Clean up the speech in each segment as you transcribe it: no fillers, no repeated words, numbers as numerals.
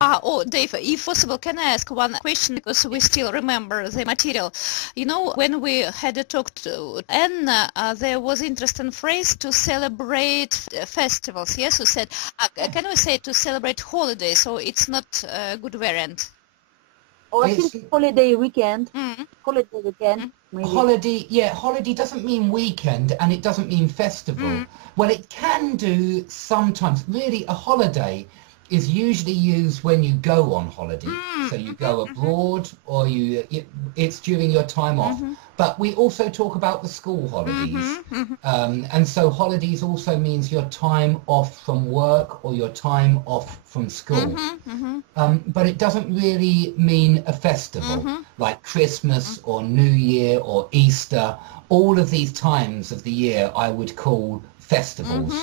Oh, Dave, if possible, can I ask one question because we still remember the material? You know, when we had a talk to Anna, there was interesting phrase to celebrate festivals. Yes, we said, can we say to celebrate holidays? So it's not a good variant. Oh, I think holiday weekend. Holiday weekend. Maybe. Holiday doesn't mean weekend and it doesn't mean festival. Well, it can do sometimes. Really, a holiday is usually used when you go on holiday. So you go abroad or it's during your time off. But we also talk about the school holidays. And so holidays also means your time off from work or your time off from school. But it doesn't really mean a festival like Christmas or New Year or Easter. All of these times of the year I would call festivals.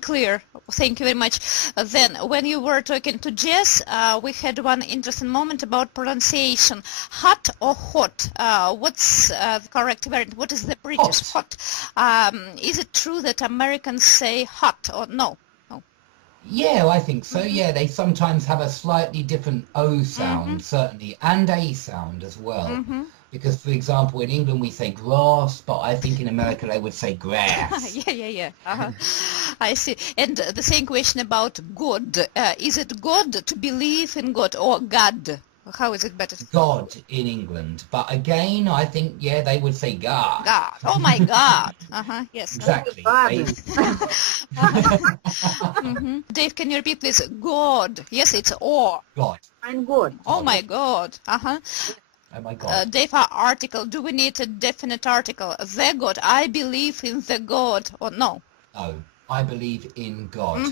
Clear. Thank you very much. Then, when you were talking to Jess, we had one interesting moment about pronunciation. Hot or hot? What's the correct variant? What is the British hot? Is it true that Americans say hot or no? Yeah, I think so. Yeah, they sometimes have a slightly different O sound, certainly, and A sound as well. Because, for example, in England we say grass, but I think in America they would say grass. Yeah. I see. And the same question about God. Is it God to believe in God or God? How is it better? God in England. But again, I think, yeah, they would say God. God. Oh, my God. Yes. Exactly. Dave, can you repeat, please? God. Yes, it's or. God. I'm good. Oh, my God. Oh my God. Dave, our article, do we need a definite article? The God, I believe in the God, or no? Oh, I believe in God.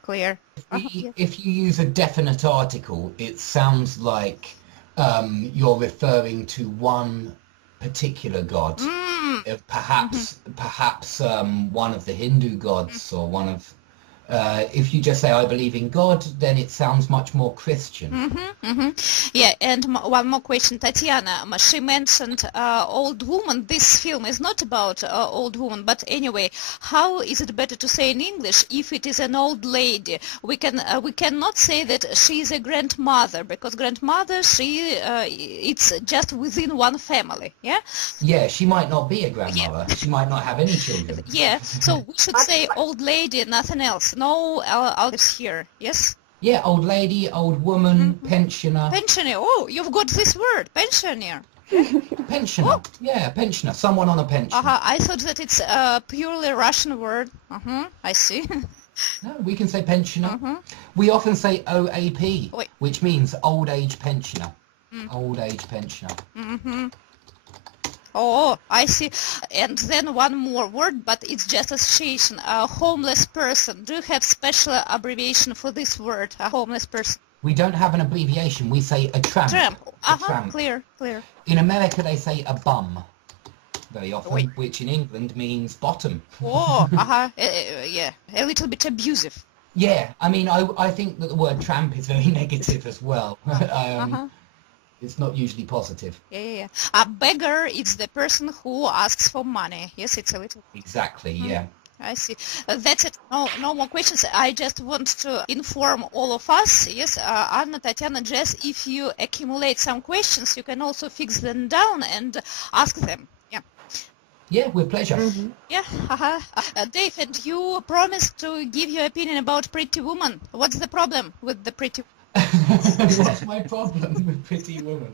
Clear. If you use a definite article, it sounds like you're referring to one particular God. Perhaps one of the Hindu gods or one of... if you just say, I believe in God, then it sounds much more Christian. Yeah, and one more question, Tatiana. She mentioned old woman. This film is not about old woman, but anyway, how is it better to say in English if it is an old lady? We cannot say that she is a grandmother, because grandmother, it's just within one family, yeah? Yeah, she might not be a grandmother. She might not have any children. Yeah, so we should say old lady, nothing else. No others here, yes? Yeah, old lady, old woman, pensioner. Pensioner, oh, you've got this word, pensioner. Pensioner, yeah, pensioner, someone on a pension. I thought that it's a purely Russian word. I see. No, we can say pensioner. We often say OAP, which means old age pensioner. Old age pensioner. Oh, I see. And then one more word, but it's just association. A homeless person. Do you have special abbreviation for this word, a homeless person? We don't have an abbreviation. We say a tramp. Tramp. A tramp. Clear. In America, they say a bum very often, which in England means bottom. Oh, yeah, a little bit abusive. Yeah, I mean, I think that the word tramp is very negative as well. It's not usually positive. Yeah. A beggar is the person who asks for money. Yes, it's a little... Exactly, yeah. I see. That's it. No more questions. I just want to inform all of us. Yes, Anna, Tatiana, Jess, if you accumulate some questions, you can also fix them down and ask them. Yeah. Yeah, with pleasure. Yeah. Dave, and you promised to give your opinion about Pretty Woman. What's the problem with the Pretty Woman? What's my problem with Pretty Woman?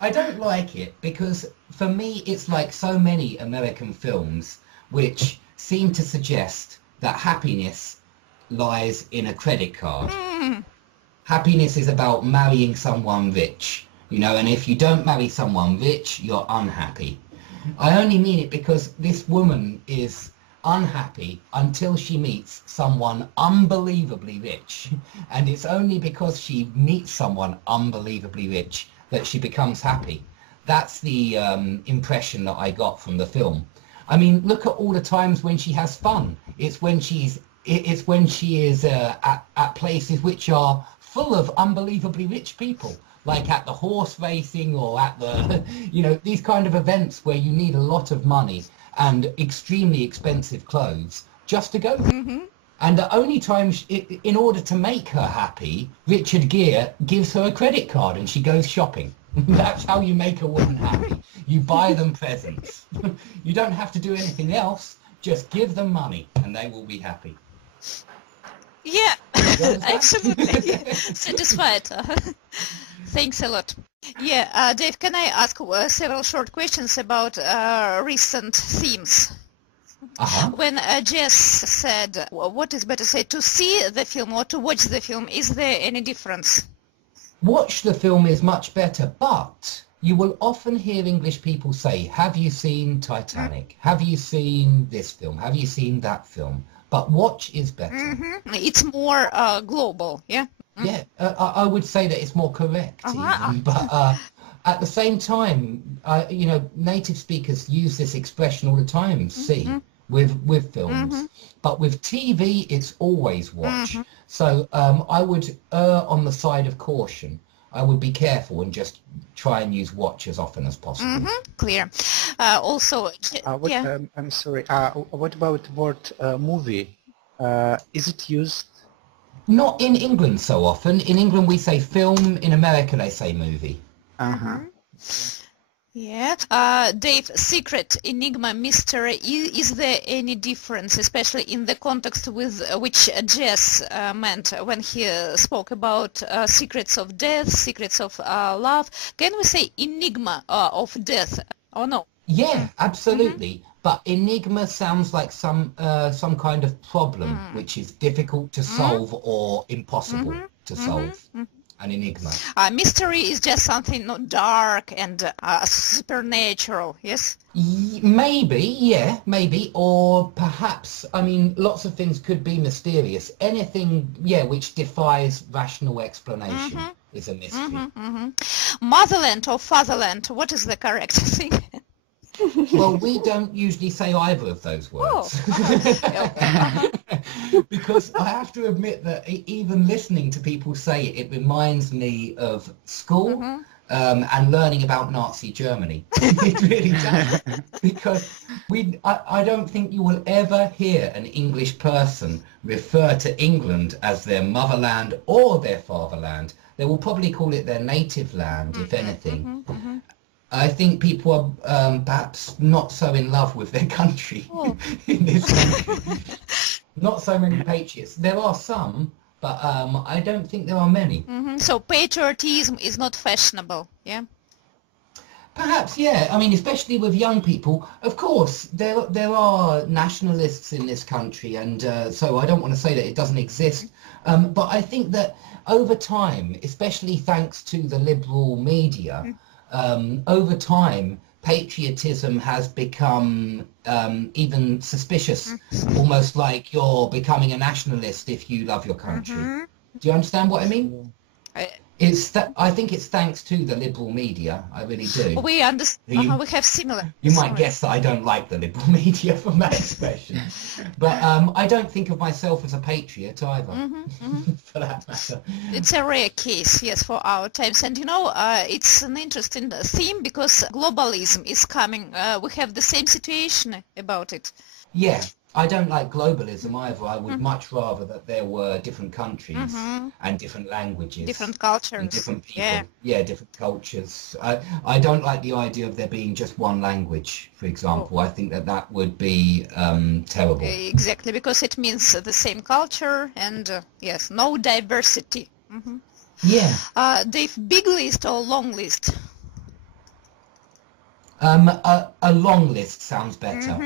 I don't like it because for me it's like so many American films which seem to suggest that happiness lies in a credit card. Happiness is about marrying someone rich, you know, and if you don't marry someone rich, you're unhappy. I only mean it because this woman is unhappy until she meets someone unbelievably rich, and it's only because she meets someone unbelievably rich that she becomes happy. That's the impression that I got from the film. I mean, look at all the times when she has fun. It's when she is at places which are full of unbelievably rich people, like at the horse racing or at the, you know, these kind of events where you need a lot of money and extremely expensive clothes just to go. And the only time, in order to make her happy, Richard Gere gives her a credit card and she goes shopping. That's how you make a woman happy. You buy them presents. You don't have to do anything else. Just give them money and they will be happy. Yeah, absolutely. Satisfied. Thanks a lot. Yeah, Dave, can I ask several short questions about recent themes? Uh-huh. When Jess said, what is better say, to see the film or to watch the film, is there any difference? Watch the film is much better, but you will often hear English people say, have you seen Titanic? Have you seen this film? Have you seen that film? But watch is better. Mm-hmm. It's more global, yeah? Mm-hmm. Yeah, I would say that it's more correct even, but at the same time, you know, native speakers use this expression all the time, see, with films. But with TV, it's always watch. So I would err on the side of caution. I would be careful and just try and use watch as often as possible. Clear. Also, yeah. I'm sorry. What about the word movie? Is it used? Not in England so often. In England, we say film. In America, they say movie. Yeah. Dave, secret, enigma, mystery, is there any difference, especially in the context with which Jess meant when he spoke about secrets of death, secrets of love? Can we say enigma of death or no? Yeah, absolutely. But enigma sounds like some kind of problem which is difficult to solve or impossible to solve. An enigma. Mystery is just something not dark and supernatural, yes? Maybe, yeah, maybe. Or perhaps, I mean, lots of things could be mysterious. Anything, yeah, which defies rational explanation is a mystery. Motherland or fatherland, what is the correct thing? Well, we don't usually say either of those words. Because I have to admit that even listening to people say it reminds me of school and learning about Nazi Germany. It really does. Because I don't think you will ever hear an English person refer to England as their motherland or their fatherland. They will probably call it their native land, if anything. I think people are perhaps not so in love with their country in this country. Not so many patriots. There are some, but I don't think there are many. So patriotism is not fashionable, yeah? Perhaps, yeah. I mean, especially with young people. Of course, there are nationalists in this country, and so I don't want to say that it doesn't exist. But I think that over time, especially thanks to the liberal media, over time, patriotism has become even suspicious, almost like you're becoming a nationalist if you love your country. Do you understand what I mean? I think it's thanks to the liberal media. I really do. We understand. We have similar. You might guess that I don't like the liberal media from that expression, but I don't think of myself as a patriot either, for that matter. It's a rare case, yes, for our times. And you know, it's an interesting theme because globalism is coming. We have the same situation about it. Yeah. I don't like globalism either. I would much rather that there were different countries and different languages. Different cultures. And different people. Yeah, different cultures. I don't like the idea of there being just one language, for example. I think that would be terrible. Exactly, because it means the same culture and, yes, no diversity. Yeah. Dave, big list or long list? A long list sounds better.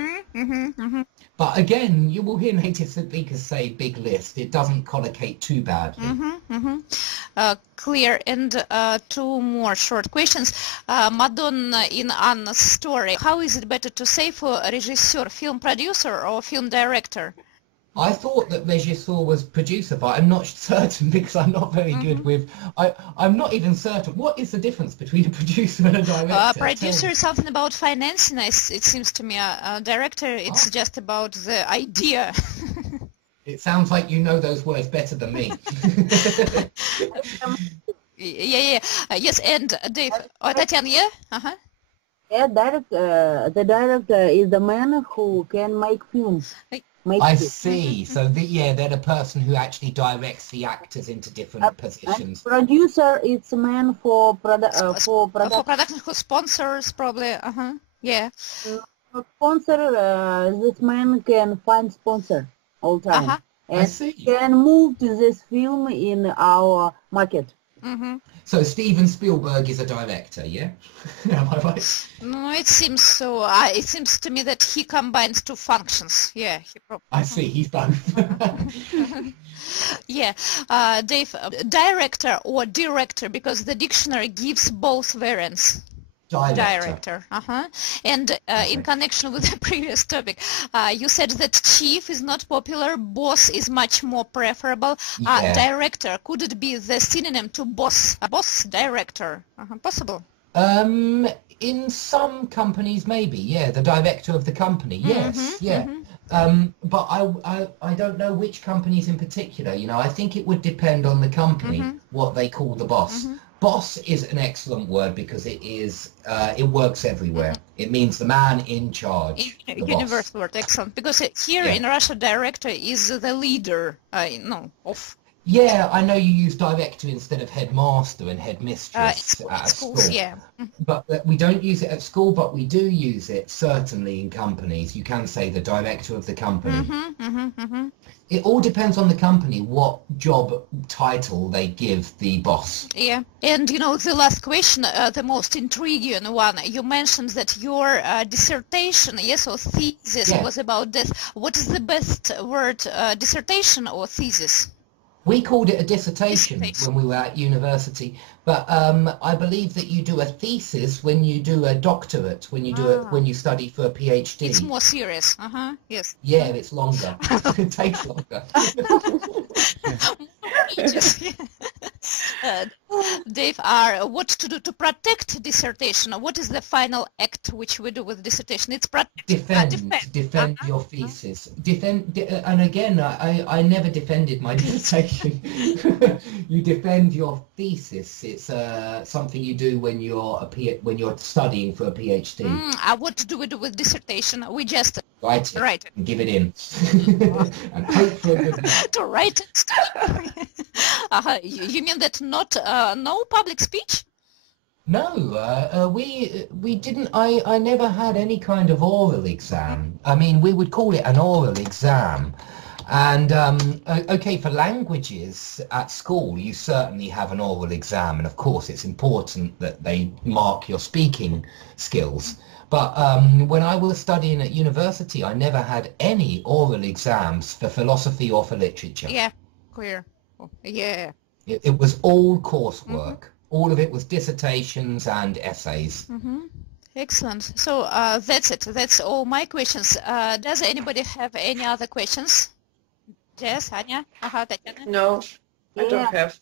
But again, you will hear native speakers say big list. It doesn't collocate too badly. Clear. And two more short questions. Madonna in Anna's story. How is it better to say for a regisseur, film producer or film director? I thought that regisseur was producer, but I'm not certain because I'm not very good with... I'm not even certain. What is the difference between a producer and a director? Producer is something about financing, it seems to me. A director, it's just about the idea. It sounds like you know those words better than me. Yes, and Dave, Tatiana, yeah? Yeah, the director is the man who can make films. makes I it. see. So they're the person who actually directs the actors into different And positions. producer, it's a man for For production. production, who sponsors probably. Yeah. Sponsor, this man can find sponsor all time. I And see. can move to this film in our market. So Steven Spielberg is a director, yeah? Am I right? No, it seems so. It seems to me that he combines two functions. Yeah, he probably. I see, he's both. Yeah, Dave, director or director, because the dictionary gives both variants. Director. And in connection with the previous topic, you said that chief is not popular, boss is much more preferable. Yeah. Director, could it be the synonym to boss? Boss, director. Possible. In some companies, maybe, yeah, the director of the company, yes, yeah. But I don't know which companies in particular, you know, I think it would depend on the company, what they call the boss. Boss is an excellent word because it is, it works everywhere. It means the man in charge. Universal word, excellent. Because here in Russia, director is the leader, of. Yeah, I know you use director instead of headmaster and headmistress at schools, school. yeah. But we don't use it at school, but we do use it certainly in companies. You can say the director of the company. It all depends on the company, what job title they give the boss. Yeah, and you know, the last question, the most intriguing one, you mentioned that your dissertation, yes, or thesis was about this. What is the best word, dissertation or thesis? We called it a dissertation when we were at university, but I believe that you do a thesis when you do a doctorate, when you do when you study for a PhD. It's more serious. Yes. Yeah, it's longer. It takes longer. Dave, what to do to protect dissertation? What is the final act which we do with dissertation? It's protect. Defend your thesis. And again, I never defended my dissertation. You defend your thesis. It's something you do when you're studying for a PhD. What do we do with dissertation? We just write it. And give it in. And hope for a good result. To write it. You mean that not no public speech? No, we didn't. I never had any kind of oral exam. I mean, we would call it an oral exam. And okay, for languages at school, you certainly have an oral exam, and of course, it's important that they mark your speaking skills. But when I was studying at university, I never had any oral exams for philosophy or for literature. Yeah, clear. Yeah. It was all coursework. All of it was dissertations and essays. Excellent. So that's it. That's all my questions. Does anybody have any other questions? Yes, Anya? Tatiana? No, I don't have.